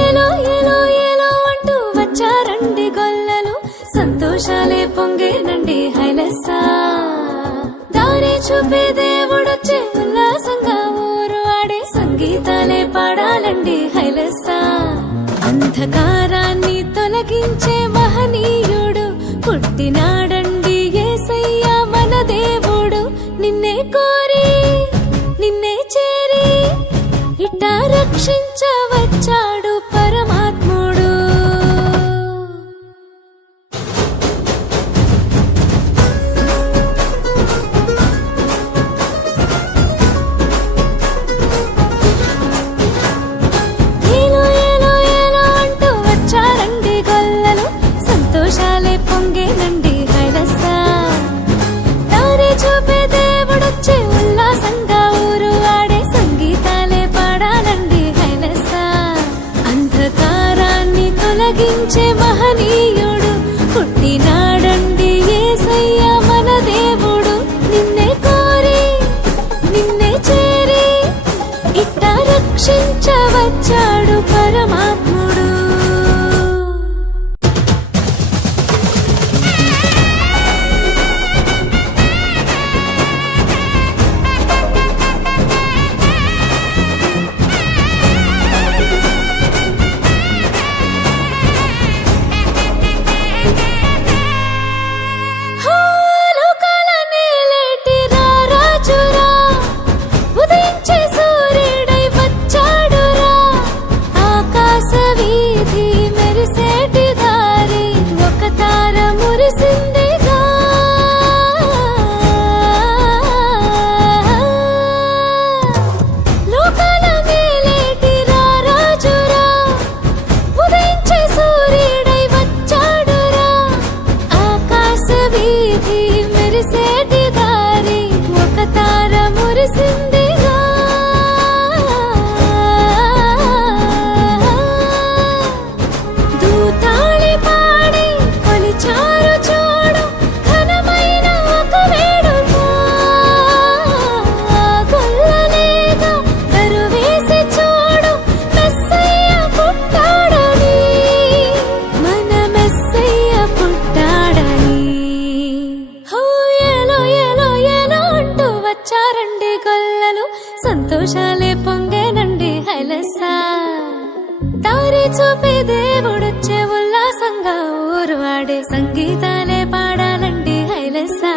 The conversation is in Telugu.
ఏలో ఏలో ఏలో అంటూ వచ్చారండి గొల్లలు, సంతోషాలే పొంగేనండి హైలెస్సా. దారి చూపే దేవుడొచ్చే ఉల్లాసంగా ఊరు ఆడే సంగీతాలే పాడాలండి హైలెస్సా. అంధకారాన్ని తొలగించే మహనీయుడు పుట్టినాడండి యేసయ్య మన దేవుడు. నిన్నే కోరి నిన్నే చేరి ఇట్టా రక్షించవచ్చాడు పరమాత్ముడు. ఏలో ఏలో ఏలో అంటూ వచ్చారండి గొల్లలు, సంతోషాలే పొంగేనండి హైలెస్సా. దారి చూపే దేవుడొచ్చే ఉల్లాసంగా ఊరు ఆడే సంగీతాలే పాడాలండి హైలెస్సా. అంధకారాన్ని తొలగించే మహనీయుడు పుట్టినాడండి యేసయ్య మన దేవుడు. నిన్నే కోరి నిన్నే చేరి ఇట్టా రక్షించవచ్చాడు పరమాత్ముడు. సంతోషాలే పొంగేనండి హైలెస్సా. దారి చూపే దేవుడొచ్చే ఉల్లాసంగా ఊరు ఆడే సంగీతాలే పాడాలండి హైలెస్సా.